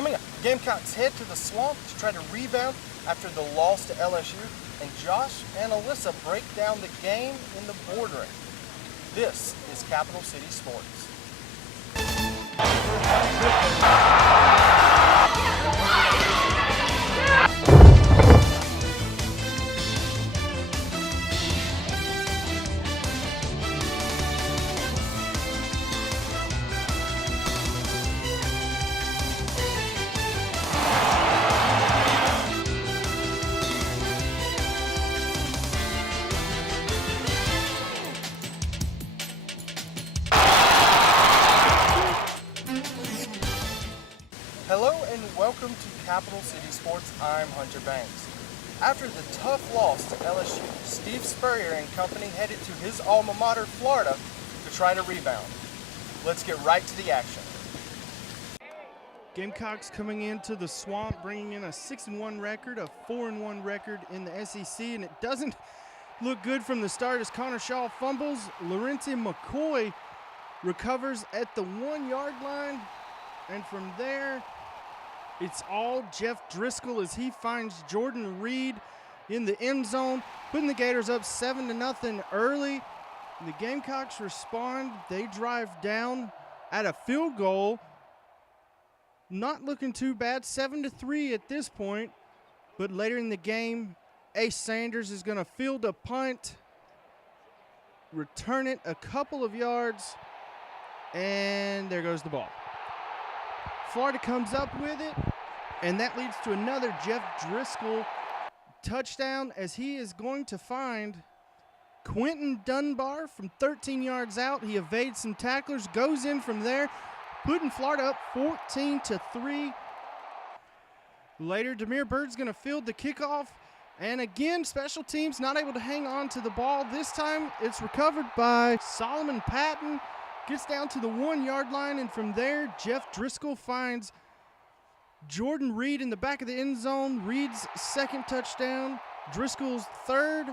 Coming up, Gamecocks head to the swamp to try to rebound after the loss to LSU, and Josh and Alyssa break down the game in the boardroom. This is Capital City Sports. Hello and welcome to Capital City Sports. I'm Hunter Banks. After the tough loss to LSU, Steve Spurrier and company headed to his alma mater, Florida, to try to rebound. Let's get right to the action. Gamecocks coming into the swamp, bringing in a 6-1 record, a 4-1 record in the SEC, and it doesn't look good from the start as Connor Shaw fumbles. Laurenti McCoy recovers at the 1-yard line, and from there, it's all Jeff Driscoll as he finds Jordan Reed in the end zone, putting the Gators up 7-0 early. The Gamecocks respond. They drive down at a field goal. Not looking too bad, 7-3 at this point. But later in the game, Ace Sanders is going to field a punt, return it a couple of yards, and there goes the ball. Florida comes up with it, and that leads to another Jeff Driscoll touchdown as he is going to find Quentin Dunbar from 13 yards out. He evades some tacklers, goes in from there, putting Florida up 14-3. Later, Demir Bird's going to field the kickoff, and again, special teams not able to hang on to the ball. This time, it's recovered by Solomon Patton. Gets down to the 1-yard line, and from there, Jeff Driscoll finds Jordan Reed in the back of the end zone. Reed's second touchdown, Driscoll's third,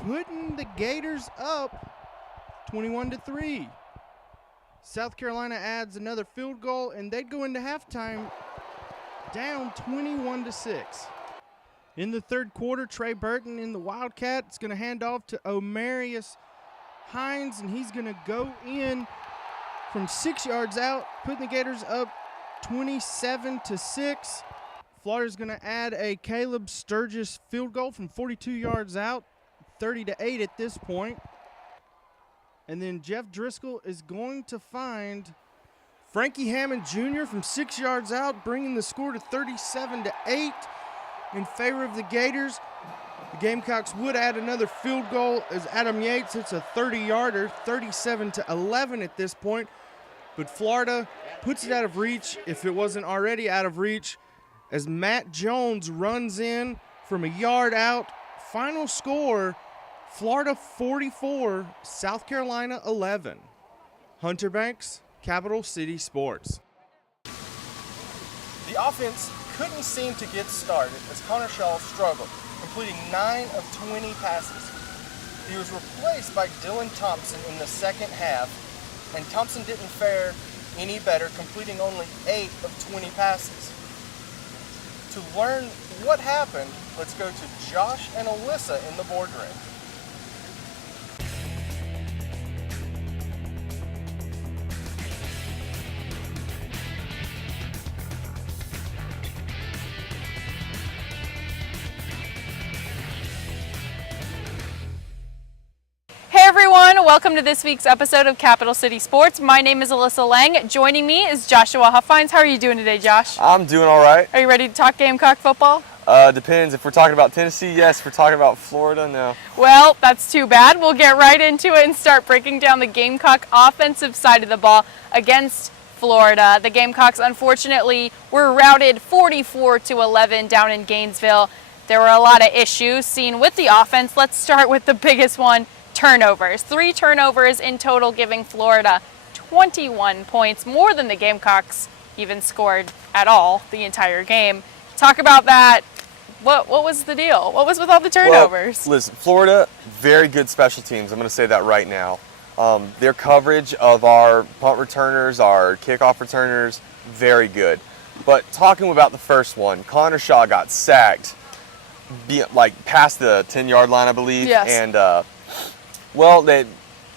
putting the Gators up 21-3. South Carolina adds another field goal, and they'd go into halftime down 21-6. In the third quarter, Trey Burton in the Wildcat is going to hand off to Omarius Hines, and he's going to go in from 6 yards out, putting the Gators up 27-6. Florida's going to add a Caleb Sturgis field goal from 42 yards out, 30-8 at this point. And then Jeff Driscoll is going to find Frankie Hammond Jr. from 6 yards out, bringing the score to 37-8 in favor of the Gators. The Gamecocks would add another field goal as Adam Yates hits a 30-yarder, 37-11 at this point. But Florida puts it out of reach, if it wasn't already out of reach, as Matt Jones runs in from a yard out. Final score, Florida 44, South Carolina 11. Hunter Banks, Capital City Sports. The offense couldn't seem to get started as Connor Shaw struggled, completing 9 of 20 passes. He was replaced by Dylan Thompson in the second half, and Thompson didn't fare any better, completing only 8 of 20 passes. To learn what happened, let's go to Josh and Alyssa in the boardroom. Everyone, welcome to this week's episode of Capital City Sports. My name is Alyssa Lang. Joining me is Joshua Huffines. How are you doing today, Josh? I'm doing all right. Are you ready to talk Gamecock football? Depends. If we're talking about Tennessee, yes. If we're talking about Florida, no. Well, that's too bad. We'll get right into it and start breaking down the Gamecock offensive side of the ball against Florida. The Gamecocks, unfortunately, were routed 44-11 down in Gainesville. There were a lot of issues seen with the offense. Let's start with the biggest one. Turnovers. 3 turnovers in total, giving Florida 21 points, more than the Gamecocks even scored at all the entire game. Talk about that. What was the deal? What was with all the turnovers? Well, listen, Florida, very good special teams. I'm going to say that right now. Their coverage of our punt returners, our kickoff returners, very good. But talking about the first one, Connor Shaw got sacked, past the 10-yard line, I believe. Yes. And the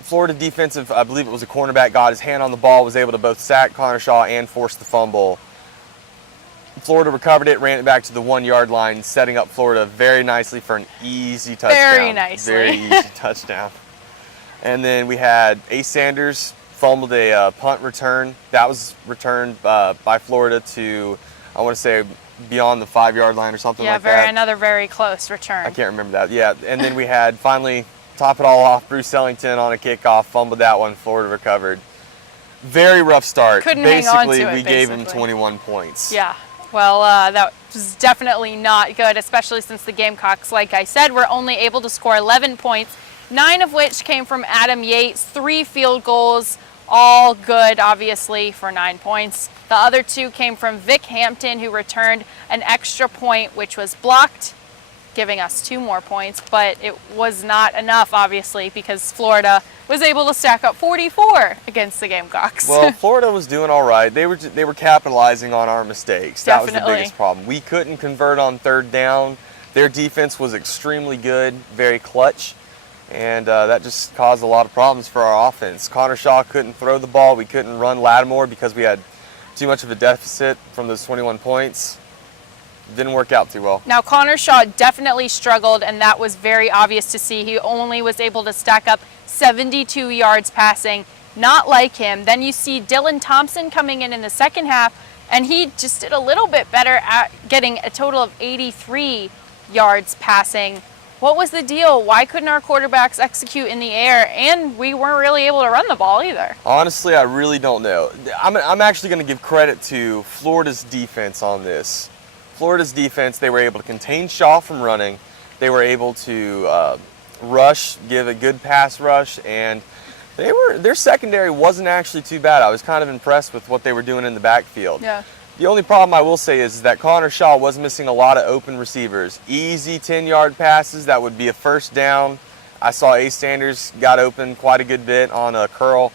Florida defensive, I believe it was a cornerback, got his hand on the ball, was able to both sack Connor Shaw and force the fumble. Florida recovered it, ran it back to the 1-yard line, setting up Florida very nicely for an easy touchdown. Very nicely. Very easy touchdown. And then we had Ace Sanders fumbled a punt return. That was returned by Florida to, I want to say, beyond the 5-yard line or something like that. Yeah, another very close return. I can't remember that. Yeah, and then we had finally, top it all off, Bruce Ellington on a kickoff, fumbled that one, Florida recovered. Very rough start. Couldn't hang on to it, we gave him 21 points. Yeah, well, that was definitely not good, especially since the Gamecocks, like I said, were only able to score 11 points, 9 of which came from Adam Yates, 3 field goals, all good, obviously, for 9 points. The other 2 came from Vic Hampton, who returned an extra point, which was blocked, giving us 2 more points, but it was not enough, obviously, because Florida was able to stack up 44 against the Gamecocks. Well, Florida was doing all right. They were capitalizing on our mistakes. That was the Definitely. biggest problem. We couldn't convert on 3rd down. Their defense was extremely good, very clutch, and that just caused a lot of problems for our offense. Connor Shaw couldn't throw the ball. We couldn't run Lattimore because we had too much of a deficit from those 21 points. Didn't work out too well. Now, Connor Shaw definitely struggled, and that was very obvious to see. He only was able to stack up 72 yards passing, not like him. Then you see Dylan Thompson coming in the second half, and he just did a little bit better at getting a total of 83 yards passing. What was the deal? Why couldn't our quarterbacks execute in the air? And we weren't really able to run the ball either. Honestly, I really don't know. I'm actually going to give credit to Florida's defense on this. Florida's defense, they were able to contain Shaw from running. They were able to rush, give a good pass rush, and their secondary wasn't actually too bad. I was kind of impressed with what they were doing in the backfield. Yeah. The only problem I will say is that Connor Shaw was missing a lot of open receivers. Easy 10-yard passes, that would be a first down. I saw Ace Sanders got open quite a good bit on a curl.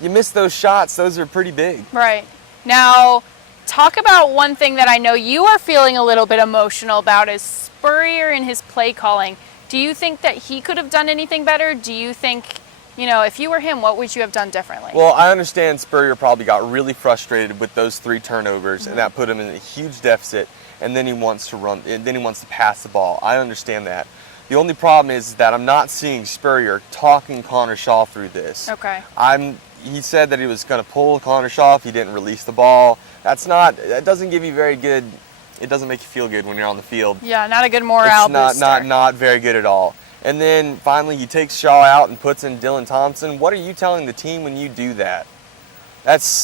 You miss those shots, those are pretty big. Right. Now, talk about one thing that I know you are feeling a little bit emotional about is Spurrier and his play calling. Do you think that he could have done anything better? Do you think, if you were him, what would you have done differently? Well, I understand Spurrier probably got really frustrated with those 3 turnovers, and that put him in a huge deficit, and then he wants to pass the ball. I understand that. The only problem is that I'm not seeing Spurrier talking Connor Shaw through this. Okay. He said that he was going to pull Connor Shaw if he didn't release the ball. That doesn't give you very good, it doesn't make you feel good when you're on the field. Yeah, not a good morale booster. Not very good at all. And then finally he takes Shaw out and puts in Dylan Thompson. What are you telling the team when you do that?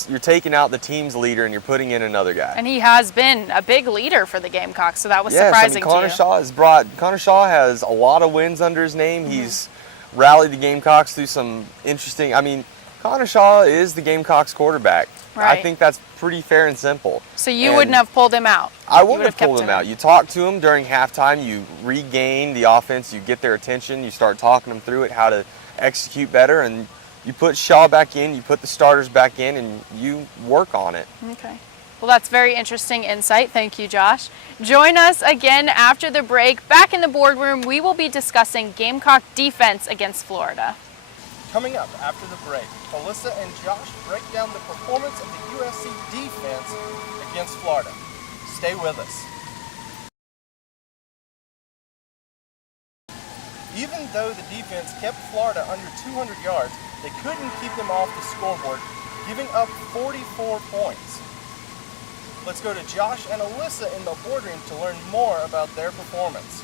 You're taking out the team's leader and you're putting in another guy. And he has been a big leader for the Gamecocks, so that was surprising Connor to you. Connor Shaw has a lot of wins under his name. He's rallied the Gamecocks through some interesting, Connor Shaw is the Gamecocks quarterback. Right. I think that's pretty fair and simple. So you wouldn't have pulled him out? I wouldn't have pulled him out. You talk to him during halftime, you regain the offense, you get their attention, you start talking them through it, how to execute better, and you put Shaw back in, you put the starters back in, and you work on it. Okay. Well, that's very interesting insight. Thank you, Josh. Join us again after the break. Back in the boardroom, we will be discussing Gamecock defense against Florida. Coming up after the break, Alyssa and Josh break down the performance of the USC defense against Florida. Stay with us. Even though the defense kept Florida under 200 yards, they couldn't keep them off the scoreboard, giving up 44 points. Let's go to Josh and Alyssa in the boardroom to learn more about their performance.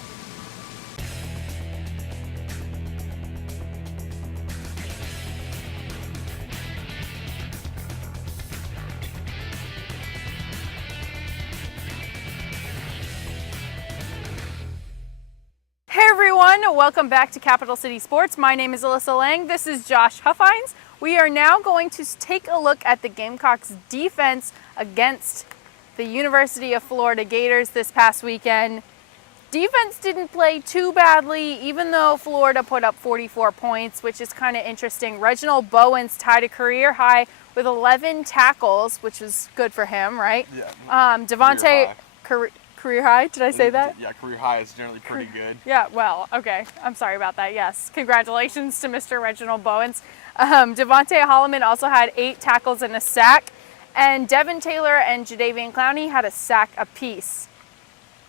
Hey everyone, welcome back to Capital City Sports. My name is Alyssa Lang. This is Josh Huffines. We are now going to take a look at the Gamecocks defense against the University of Florida Gators this past weekend. Defense didn't play too badly, even though Florida put up 44 points, which is kind of interesting. Reginald Bowens tied a career high with 11 tackles, which was good for him, right? Yeah. Devontae, career high, did I say that? Yeah, career high is generally pretty good. Yeah, well, okay. I'm sorry about that. Yes. Congratulations to Mr. Reginald Bowens. Devontae Holloman also had 8 tackles and a sack. And Devin Taylor and Jadeveon Clowney had a sack apiece.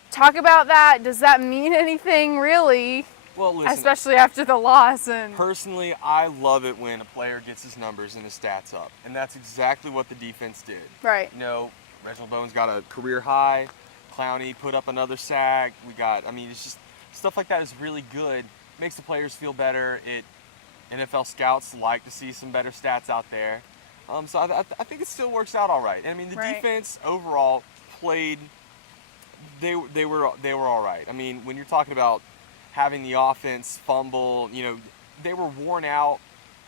Talk about that. Does that mean anything, really? Well, listen. Especially after the loss. And personally, I love it when a player gets his numbers and his stats up. And that's exactly what the defense did. right. You know, Reginald Bowens got a career high. Clowney put up another sack. It's just stuff like that is really good. Makes the players feel better. NFL scouts like to see some better stats out there. So I think it still works out all right. And I mean, the defense overall played. They were all right. I mean, when you're talking about having the offense fumble, you know, they were worn out.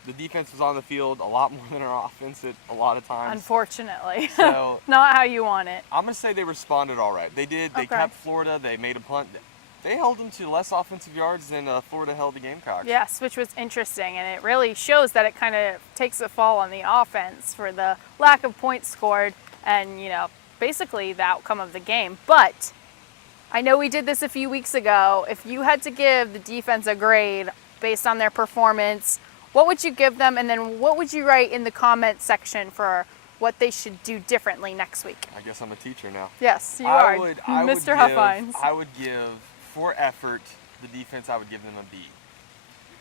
The defense was on the field a lot more than our offense at a lot of times. Unfortunately. So not how you want it. I'm gonna say they responded all right. They did. They kept Florida. They made a punt. They held them to less offensive yards than Florida held the Gamecocks. Yes, which was interesting, and it really shows that it kind of takes a fall on the offense for the lack of points scored and, you know, basically the outcome of the game. But I know we did this a few weeks ago. If you had to give the defense a grade based on their performance, what would you give them, and then what would you write in the comment section for what they should do differently next week? I guess I'm a teacher now. Yes, you are, Mr. Huffines. I would give, for effort, the defense, I would give them a B.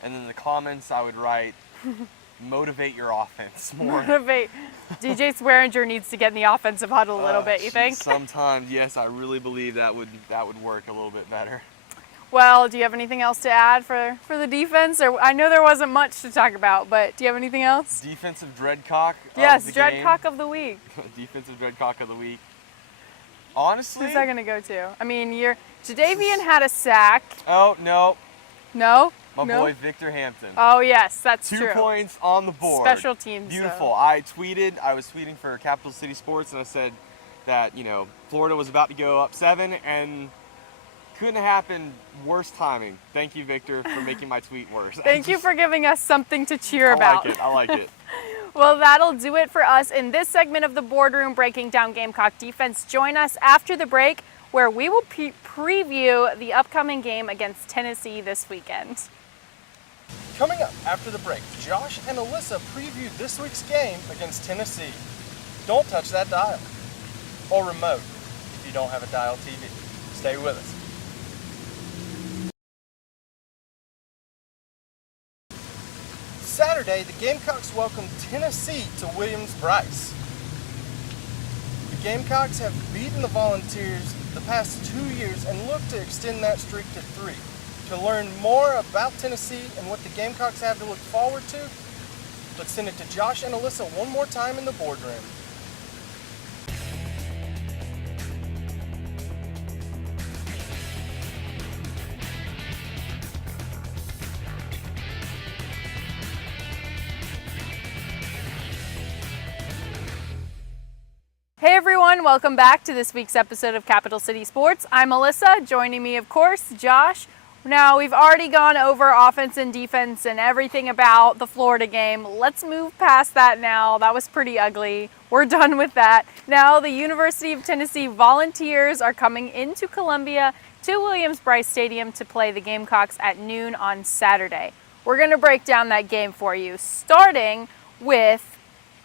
And then the comments, I would write, motivate your offense more. Motivate. DJ Swearinger needs to get in the offensive huddle a little bit, you think? Sometimes, yes, I really believe that would work a little bit better. Well, do you have anything else to add for the defense? Or I know there wasn't much to talk about, but do you have anything else? Defensive dreadcock. Yes, dreadcock of the week. Defensive dreadcock of the week. Honestly, who's that going to go to? I mean, Jadeveon had a sack. Oh no. No. My boy Victor Hampton. Oh yes, that's 2 points on the board. Special teams. Beautiful. Though. I was tweeting for Capital City Sports, and I said that, you know, Florida was about to go up 7, and couldn't have happened worse timing. Thank you, Victor, for making my tweet worse. Thank you for giving us something to cheer about. I like it. Well, that'll do it for us in this segment of the Boardroom Breaking Down Gamecock Defense. Join us after the break, where we will preview the upcoming game against Tennessee this weekend. Coming up after the break, Josh and Alyssa preview this week's game against Tennessee. Don't touch that dial. Or remote if you don't have a dial TV. Stay with us. Saturday, the Gamecocks welcomed Tennessee to Williams-Brice. The Gamecocks have beaten the Volunteers the past 2 years and look to extend that streak to 3. To learn more about Tennessee and what the Gamecocks have to look forward to, let's send it to Josh and Alyssa one more time in the boardroom. Hey everyone, welcome back to this week's episode of Capital City Sports. I'm Alyssa, joining me of course, Josh. Now we've already gone over offense and defense and everything about the Florida game. Let's move past that now. That was pretty ugly. We're done with that. Now the University of Tennessee Volunteers are coming into Columbia to Williams-Brice Stadium to play the Gamecocks at noon on Saturday. We're going to break down that game for you, starting with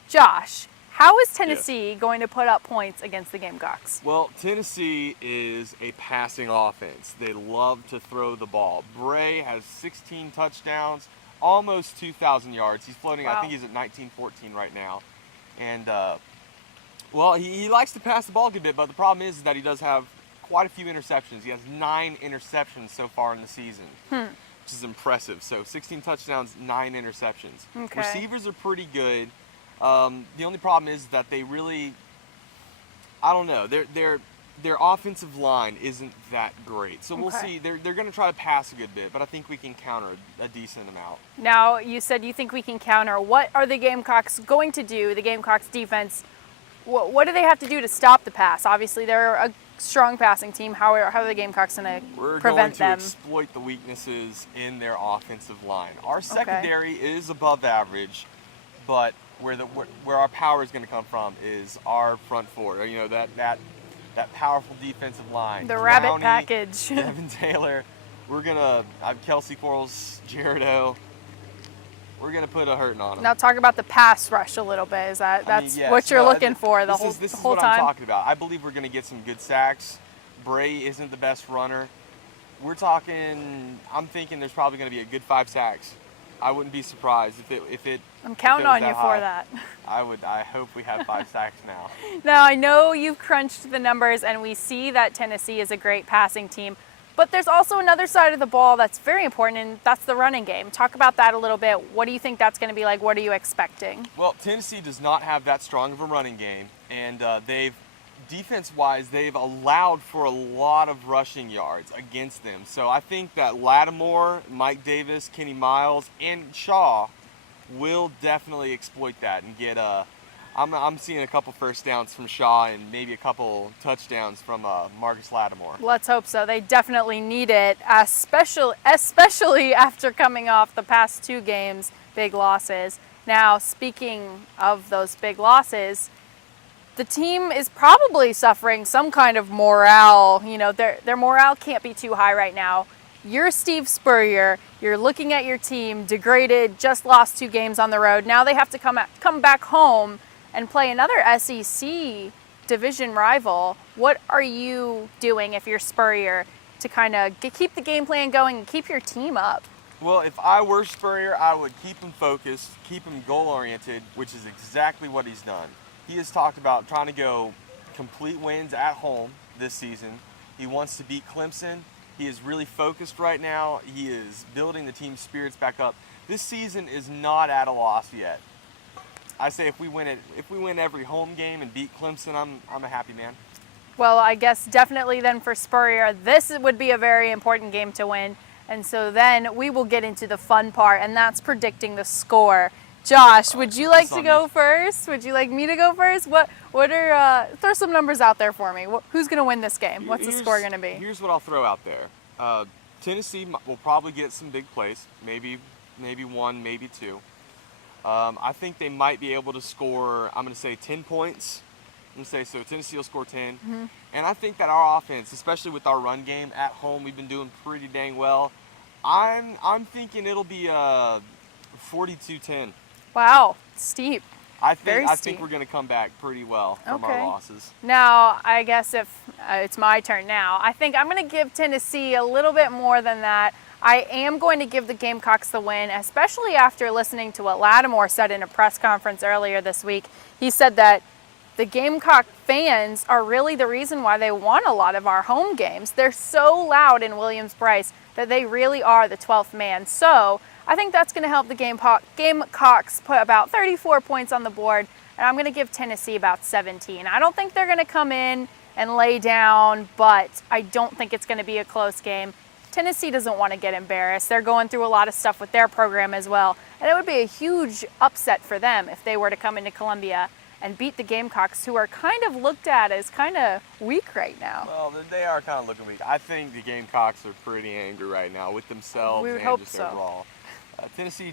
Josh. How is Tennessee going to put up points against the Gamecocks? Well, Tennessee is a passing offense. They love to throw the ball. Bray has 16 touchdowns, almost 2,000 yards. He's floating, wow. I think he's at 19-14 right now. And, he likes to pass the ball a good bit, but the problem is that he does have quite a few interceptions. He has 9 interceptions so far in the season, which is impressive. So 16 touchdowns, 9 interceptions. Okay. Receivers are pretty good. The only problem is that they really, I don't know, their offensive line isn't that great. So we'll see. They're going to try to pass a good bit, but I think we can counter a decent amount. Now, you said you think we can counter. What are the Gamecocks going to do, the Gamecocks defense? What do they have to do to stop the pass? Obviously, they're a strong passing team. How are the Gamecocks going to prevent them? We're going to exploit the weaknesses in their offensive line. Our secondary is above average, but where our power is going to come from is our front four. You know, that powerful defensive line. The rabbit Clowney, package. Devin Taylor. We're gonna have Kelsey Quarles, Jared O. We're gonna put a hurting on them. Now talk about the pass rush a little bit. Is that's yes. what you're No, looking for the this is whole what time? I'm talking about. I believe we're gonna get some good sacks. Bray isn't the best runner. We're talking. I'm thinking there's probably gonna be a good 5 sacks. I wouldn't be surprised if it. I'm counting on you for that. I hope we have 5 sacks now. Now, I know you've crunched the numbers and we see that Tennessee is a great passing team, but there's also another side of the ball that's very important, and that's the running game. Talk about that a little bit. What do you think that's going to be like? What are you expecting? Well, Tennessee does not have that strong of a running game, and defense-wise, they've allowed for a lot of rushing yards against them. So I think that Lattimore, Mike Davis, Kenny Miles, and Shaw will definitely exploit that and get I'm seeing a couple first downs from Shaw and maybe a couple touchdowns from Marcus Lattimore. Let's hope so. They definitely need it, especially after coming off the past 2 games, big losses. Now, speaking of those big losses, the team is probably suffering some kind of morale. You know, their morale can't be too high right now. You're Steve Spurrier. You're looking at your team degraded, just lost 2 games on the road. Now they have to come back home and play another SEC division rival. What are you doing if you're Spurrier to kind of keep the game plan going and keep your team up? Well, if I were Spurrier, I would keep him focused, keep him goal-oriented, which is exactly what he's done. He has talked about trying to go complete wins at home this season. He wants to beat Clemson. He is really focused right now. He is building the team's spirits back up. This season is not at a loss yet. I say if we win every home game and beat Clemson, I'm a happy man. Well, I guess definitely then for Spurrier, this would be a very important game to win. And so then we will get into the fun part, and that's predicting the score. Josh, would you like to go first? Would you like me to go first? What are throw some numbers out there for me. Who's going to win this game? What's the score going to be? Here's what I'll throw out there. Tennessee will probably get some big plays, maybe 1, maybe 2. I think they might be able to score, I'm going to say 10 points. I'm going to say so Tennessee will score 10. Mm-hmm. And I think that our offense, especially with our run game at home, we've been doing pretty dang well. I'm thinking it'll be 42-10. Wow, steep. I think we're going to come back pretty well from our losses. Now, I guess if it's my turn now, I think I'm going to give Tennessee a little bit more than that. I am going to give the Gamecocks the win, especially after listening to what Lattimore said in a press conference earlier this week. He said that the Gamecock fans are really the reason why they won a lot of our home games. They're so loud in Williams-Brice that they really are the 12th man. So I think that's going to help the Gamecocks put about 34 points on the board, and I'm going to give Tennessee about 17. I don't think they're going to come in and lay down, but I don't think it's going to be a close game. Tennessee doesn't want to get embarrassed. They're going through a lot of stuff with their program as well, and it would be a huge upset for them if they were to come into Columbia and beat the Gamecocks, who are kind of looked at as kind of weak right now. Well, they are kind of looking weak. I think the Gamecocks are pretty angry right now with themselves and just overall. Tennessee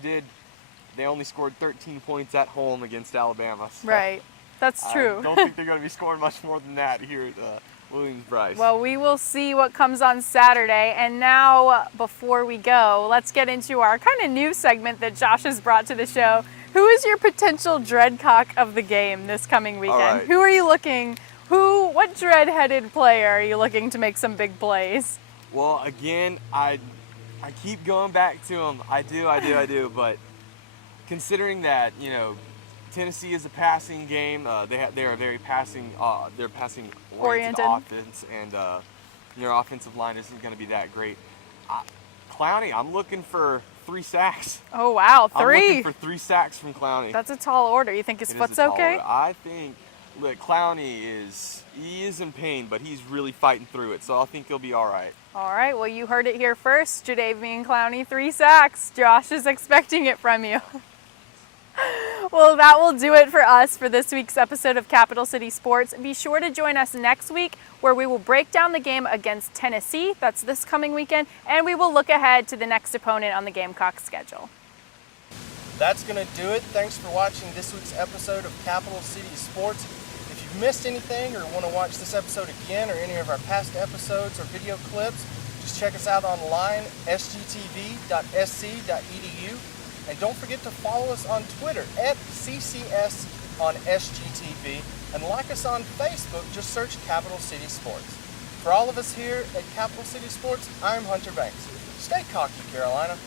they only scored 13 points at home against Alabama. So right, that's true. I don't think they're going to be scoring much more than that here at Williams-Brice. Well, we will see what comes on Saturday. And now, before we go, let's get into our kind of new segment that Josh has brought to the show. Who is your potential dreadcock of the game this coming weekend? Right. Who are you looking? What dread-headed player are you looking to make some big plays? Well, again, I keep going back to him. I do. But considering that, Tennessee is a passing game. They are very they're passing oriented offense, and their offensive line isn't going to be that great. Clowney, I'm looking for 3 sacks. Oh wow, 3! I'm looking for 3 sacks from Clowney. That's a tall order. You think his foot's okay? I think Clowney is in pain, but he's really fighting through it. So I think he'll be all right. All right. Well, you heard it here first. Jadeveon Clowney, 3 sacks. Josh is expecting it from you. Well, that will do it for us for this week's episode of Capital City Sports. Be sure to join us next week, where we will break down the game against Tennessee. That's this coming weekend. And we will look ahead to the next opponent on the Gamecocks schedule. That's going to do it. Thanks for watching this week's episode of Capital City Sports. If you've missed anything or want to watch this episode again or any of our past episodes or video clips, just check us out online, sgtv.sc.edu. And don't forget to follow us on Twitter at CCS on SGTV. And like us on Facebook, just search Capital City Sports. For all of us here at Capital City Sports, I'm Hunter Banks. Stay cocky, Carolina.